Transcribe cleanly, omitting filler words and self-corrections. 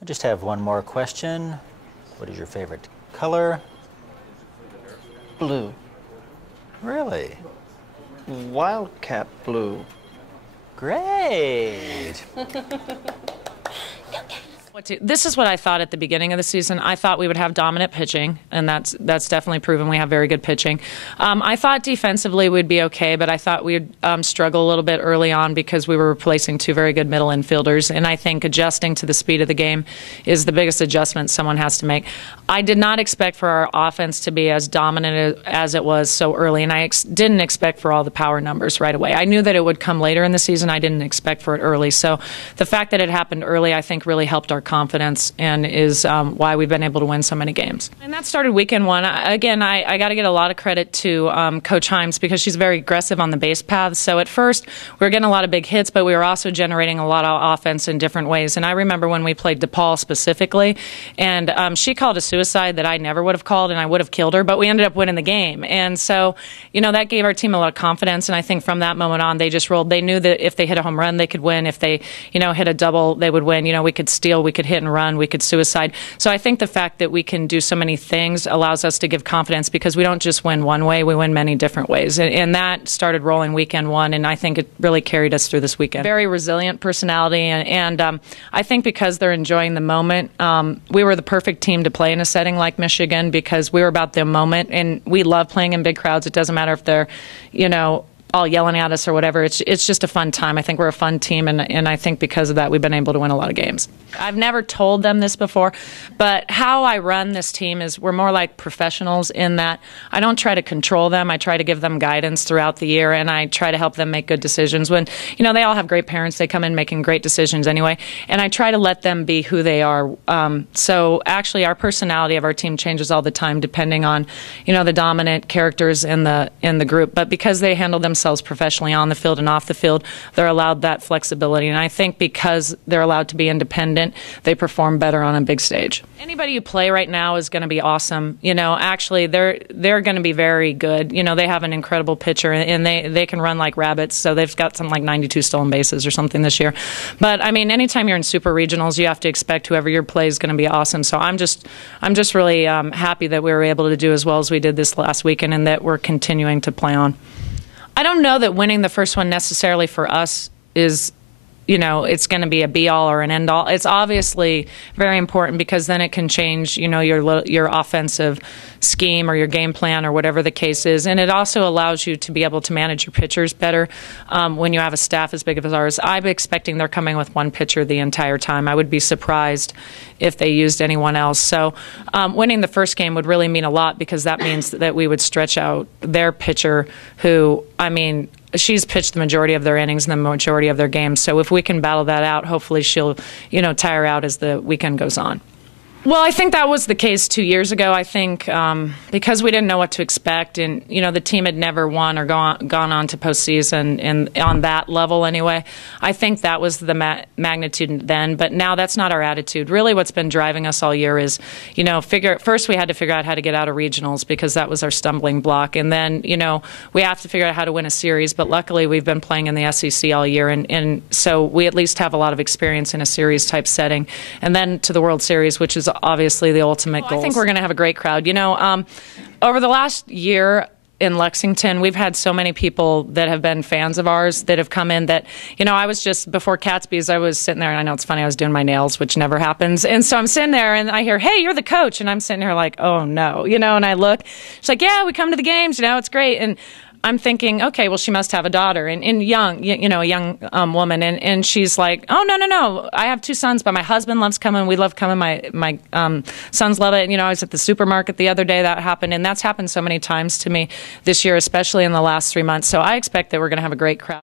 I just have one more question. What is your favorite color? Blue. Really? Wildcat blue. Great. This is what I thought at the beginning of the season. I thought we would have dominant pitching, and that's definitely proven we have very good pitching. I thought defensively we'd be okay, but I thought we'd struggle a little bit early on because we were replacing two very good middle infielders, and I think adjusting to the speed of the game is the biggest adjustment someone has to make. I did not expect for our offense to be as dominant as it was so early, and I didn't expect for all the power numbers right away. I knew that it would come later in the season. I didn't expect for it early. So the fact that it happened early, I think, really helped our confidence and is why we've been able to win so many games. And that started weekend one. Again, I got to get a lot of credit to Coach Himes because she's very aggressive on the base paths. So at first, we were getting a lot of big hits, but we were also generating a lot of offense in different ways. And I remember when we played DePaul specifically, and she called a suicide that I never would have called, and I would have killed her, but we ended up winning the game. And so, you know, that gave our team a lot of confidence, and I think from that moment on, they just rolled. They knew that if they hit a home run, they could win. If they, you know, hit a double, they would win. You know, we could steal, we could hit and run, we could suicide. So I think the fact that we can do so many things allows us to give confidence because we don't just win one way, we win many different ways. And that started rolling weekend one, and I think it really carried us through this weekend. Very resilient personality, and I think because they're enjoying the moment, we were the perfect team to play in a setting like Michigan because we were about the moment, and we love playing in big crowds. It doesn't matter if they're, you know, all yelling at us or whatever. It's just a fun time. I think we're a fun team, and I think because of that, we've been able to win a lot of games. I've never told them this before, but how I run this team is we're more like professionals in that I don't try to control them. I try to give them guidance throughout the year, and I try to help them make good decisions. When, you know, they all have great parents. They come in making great decisions anyway, and I try to let them be who they are. So actually, our personality of our team changes all the time depending on, you know, the dominant characters in the group. But because they handle themselves professionally on the field and off the field, they're allowed that flexibility. And I think because they're allowed to be independent, they perform better on a big stage. Anybody you play right now is going to be awesome. You know, actually, they're going to be very good. You know, they have an incredible pitcher, and they can run like rabbits. So they've got something like 92 stolen bases or something this year. But I mean, anytime you're in super regionals, you have to expect whoever your play is going to be awesome. So I'm just really happy that we were able to do as well as we did this last weekend, and that we're continuing to play on. I don't know that winning the first one necessarily for us is, you know, it's going to be a be-all or an end-all. It's obviously very important because then it can change, you know, your offensive scheme or your game plan or whatever the case is. And it also allows you to be able to manage your pitchers better when you have a staff as big as ours. I'm expecting they're coming with one pitcher the entire time. I would be surprised if they used anyone else. So winning the first game would really mean a lot because that means that we would stretch out their pitcher who, I mean, she's pitched the majority of their innings and the majority of their games. So if we can battle that out, hopefully she'll, you know, tire out as the weekend goes on. Well, I think that was the case 2 years ago. I think because we didn't know what to expect, and you know the team had never won or gone on to postseason, and on that level anyway. I think that was the magnitude then. But now that's not our attitude. Really, what's been driving us all year is, you know, first we had to figure out how to get out of regionals because that was our stumbling block, and then you know we have to figure out how to win a series. But luckily, we've been playing in the SEC all year, and so we at least have a lot of experience in a series type setting, and then to the World Series, which is obviously the ultimate goal. I think we're going to have a great crowd. You know, over the last year in Lexington, we've had so many people that have been fans of ours that have come in that, you know, I was just, before Catsby's, I was sitting there, and I know it's funny, I was doing my nails, which never happens. And so I'm sitting there, and I hear, hey, you're the coach. And I'm sitting here like, oh, no, you know, and I look. She's like, yeah, we come to the games, you know, it's great. And I'm thinking, okay, well, she must have a daughter, and young, you know, a young woman, and she's like, oh, no, I have two sons, but my husband loves coming, we love coming, my sons love it, and, you know, I was at the supermarket the other day, that happened, and that's happened so many times to me this year, especially in the last 3 months, so I expect that we're going to have a great crowd.